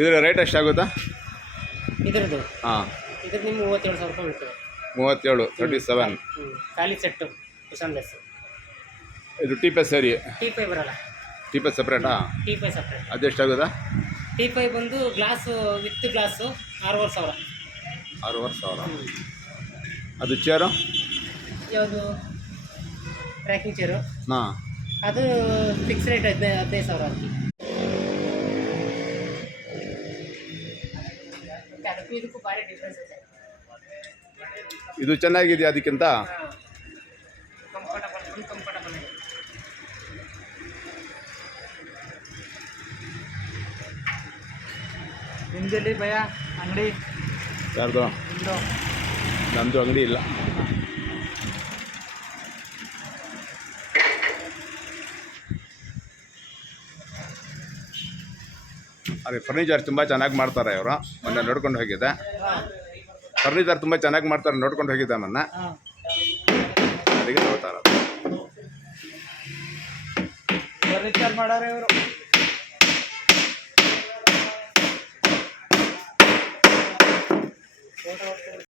ಇದರ ರೇಟ್ ಎಷ್ಟಾಗುತ್ತಾ ಇದ್ರದ್ದು? ಹಾಂ, ಇದ್ರ ನಿಮ್ಗೆ 37,000 ರೂಪಾಯಿ ಬೀಳ್ತದೆ. 37, 37. ಖಾಲಿ ಸೆಟ್ಟು ಕುಷನ್ಲೆಸ್. ಇದು ಟೀ ಪೈ ಸೇರಿ? ಟೀ ಪೈ ಬರಲ್ಲ, ಟೀ ಪೈ ಸಪ್ರೇಟಾ? Teapoy separate. ಅದೆಷ್ಟಾಗುತ್ತಾ? ಟೀ ಪೈ ಬಂದು ಗ್ಲಾಸು ವಿತ್ ಗ್ಲಾಸು 6,500. 6,500. ಅದು ಚೇರು ಯಾವುದು? Tracking chair. ಹಾಂ, ಅದು ಫಿಕ್ಸ್ ರೇಟ್ 15,000 ಹಾಕಿ. ಅದಕ್ಕೂ ಇದಕ್ಕೂ ಭಾರಿ ಡಿಫ್ರೆನ್ಸ್ ಇದೆ. ಇದು ಚೆನ್ನಾಗಿದೆಯಾ ಅದಕ್ಕಿಂತ? ಕಂಫರ್ಟಬಲ್ ಇದೆ. ನಿಮ್ಮದಲ್ಲಿ ಭಯ ಅಂಗಡಿ? ಯಾರ್ದು? ನಮ್ಮದು ಅಂಗಡಿ ಇಲ್ಲ. ಅದೇ ಫರ್ನಿಚರ್ ತುಂಬ ಚೆನ್ನಾಗಿ ಮಾಡ್ತಾರೆ ಇವರು. ಮೊನ್ನೆ ನೋಡ್ಕೊಂಡು ಹೋಗಿದ್ದೆ. ಫರ್ನಿಚರ್ ತುಂಬ ಚೆನ್ನಾಗಿ ಮಾಡ್ತಾರೆ, ನೋಡ್ಕೊಂಡು ಹೋಗಿದ್ದೆ ಮೊನ್ನೆ. ಅದಕ್ಕೆ ತಗೋತಾರೆ. ಫರ್ನಿಚರ್ ಮಾಡೋರು ಇವರು.